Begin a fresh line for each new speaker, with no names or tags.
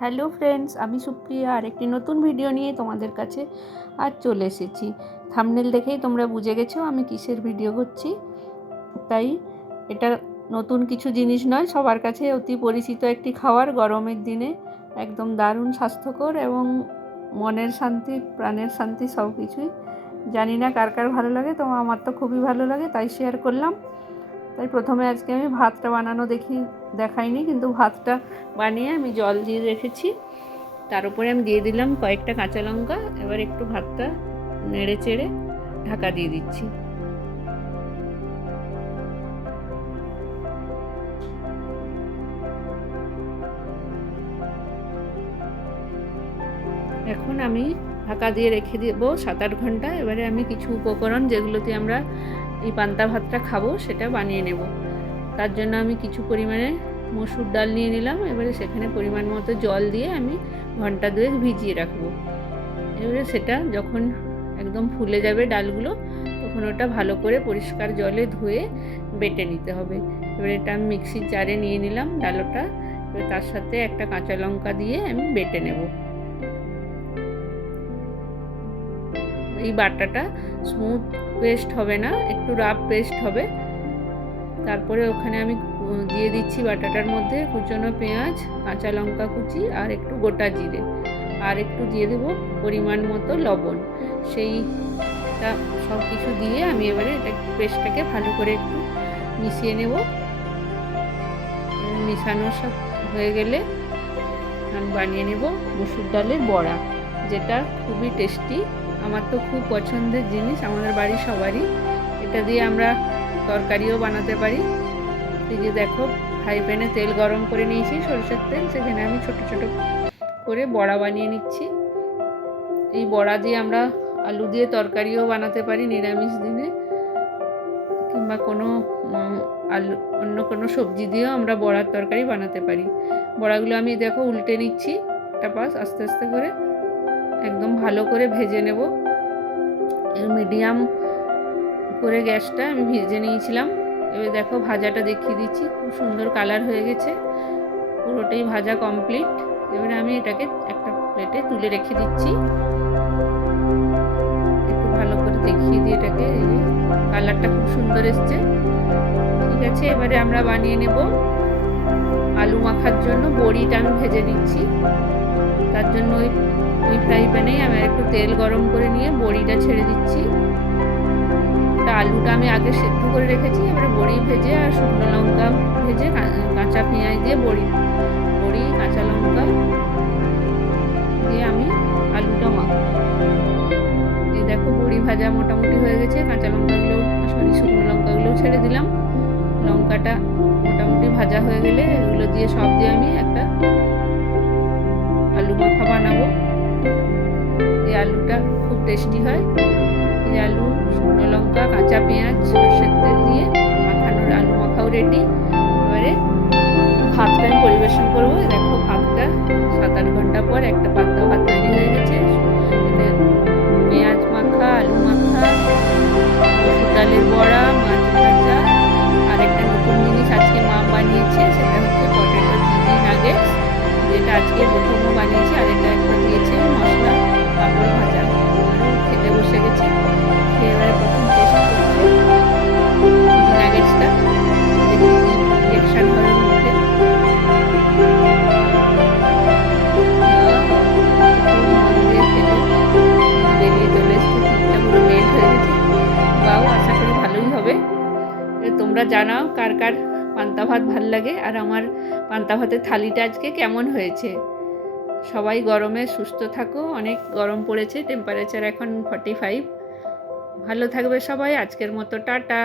Hello friends, আমি সুপ্রিয়া। আর একটি নতুন ভিডিও নিয়ে তোমাদের কাছে আজ চলে এসেছি। থামনেল দেখেই তোমরা বুঝে গেছো আমি কিসের ভিডিও করছি। তাই এটা নতুন কিছু জিনিস নয়, সবার কাছে অতি পরিচিত একটি খাবার গরমের দিনে একদম দারুণ স্বাস্থ্যকর এবং মনের শান্তি, প্রাণের শান্তি সব কিছুই জানি না কার কার ভালো লাগে, তো আমার তো খুবই ভালো লাগে, তাই শেয়ার করলাম। প্রথমে আজকে আমি ভাতটা বানানো দেখি, দেখাইনি, কিন্তু ভাতটা বানিয়ে আমি জল দিয়ে রেখেছি। তার উপরে আমি দিয়ে দিলাম কয়েকটা কাঁচা লঙ্কা, এবার একটু ভাতটা নেড়ে চেড়ে ঢাকা দিয়ে দিচ্ছি। এখন আমি ঢাকা দিয়ে রেখে দেবো সাত আট ঘণ্টা। এবারে আমি কিছু উপকরণ যেগুলোতে আমরা এই পান্তা ভাতটা খাব, সেটা বানিয়ে নেব। তার জন্য আমি কিছু পরিমাণে মসুর ডাল নিয়ে নিলাম, এবারে সেখানে পরিমাণ মতো জল দিয়ে আমি ঘণ্টা দুয়েক ভিজিয়ে রাখব। এবারে সেটা যখন একদম ফুলে যাবে ডালগুলো, তখন ওটা ভালো করে পরিষ্কার জলে ধুয়ে বেটে নিতে হবে। এবারে এটা আমি মিক্সির জারে নিয়ে নিলাম ডালোটা, এবার তার সাথে একটা কাঁচা লঙ্কা দিয়ে আমি বেটে নেব। এই বাটাটা স্মুথ পেস্ট হবে না, একটু রাফ পেস্ট হবে। তারপরে ওখানে আমি দিয়ে দিচ্ছি বাটাটার মধ্যে কুচনো পেঁয়াজ, কাঁচা লঙ্কা কুচি আর একটু গোটা জিরে। আর একটু দিয়ে দেব পরিমাণ মতো লবণ। সেইটা সব কিছু দিয়ে আমি এবারে এটা পেস্টটাকে ভালো করে একটু মিশিয়ে নেব। মিশানো সব হয়ে গেলে আমি বানিয়ে নেব মুসুর ডালের বড়া, যেটা খুবই টেস্টি আমার তো খুব পছন্দের জিনিস, আমাদের বাড়ির সবারই। এটা দিয়ে আমরা তরকারিও বানাতে পারি। এই যে দেখো, ফ্রাই প্যানে তেল গরম করে নিয়েছি, সরষের তেল, সেখানে আমি ছোট ছোট করে বড়া বানিয়ে নিচ্ছি। এই বড়া দিয়ে আমরা আলু দিয়ে তরকারিও বানাতে পারি নিরামিষ দিনে। কিংবা কোনো আলু, অন্য কোনো সবজি দিয়েও আমরা বড়ার তরকারি বানাতে পারি। বড়াগুলো আমি দেখো উল্টে নিচ্ছি, একটা পাশ আস্তে আস্তে করে। একদম ভালো করে ভেজে নেব। মিডিয়াম করে গ্যাসটা আমি ভেজে নিয়েছিলাম। এবার দেখো ভাজাটা দেখিয়ে দিচ্ছি, খুব সুন্দর কালার হয়ে গেছে। পুরোটাই ভাজা কমপ্লিট। এবারে আমি এটাকে একটা প্লেটে তুলে রেখে দিচ্ছি। একটু ভালো করে দেখিয়ে দিই এটাকে কালারটা খুব সুন্দর এসছে। ঠিক আছে, এবারে আমরা বানিয়ে নেব আলু মাখার জন্য বড়িটা আমি ভেজে নিচ্ছি। তার জন্য ওই ওই ফ্রাই প্যানেই আমি একটু তেল গরম করে নিয়ে বড়িটা ছেড়ে দিচ্ছি। আলুটা আমি আগে সেদ্ধ করে রেখেছি, এবারে বড়ি ভেজে আর শুকনো লঙ্কা ভেজে কাঁচা পেঁয়াজ দিয়ে বড়ি বড়ি, কাঁচা লঙ্কা দিয়ে আমি আলুটা মাখব। এই দেখো বড়ি ভাজা মোটামুটি হয়ে গেছে, কাঁচা লঙ্কাগুলো সরি শুকনো লঙ্কাগুলো ছেড়ে দিলাম। লঙ্কাটা মোটামুটি ভাজা হয়ে গেলে এগুলো দিয়ে সব দিয়ে আমি একটা আলু মাখা বানাবো। এই আলুটা খুব টেস্টি হয়। এই আলু, শুকনো লঙ্কা, কাঁচা পেঁয়াজ, সর্ষের তেল দিয়ে মাখানোর আলু মাখাও রেডি এবারে ভাতটা আমি পরিবেশন করব। দেখো ভাতটা সাত আট ঘণ্টা পর একটা পাত্তা ভাত তৈরি হয়ে গেছে। পেঁয়াজ মাখা, আলু মাখা ডালের বড়া তোমরা জানাও কার কার পান্তা ভাত ভালো লাগে আর আমার পান্তা ভাতের থালিটা আজকে কেমন হয়েছে। সবাই গরমে সুস্থ থাকো, অনেক গরম পড়েছে টেম্পারেচার এখন ফর্টি ফাইভ ভালো থাকবে সবাই, আজকের মতো টাটা।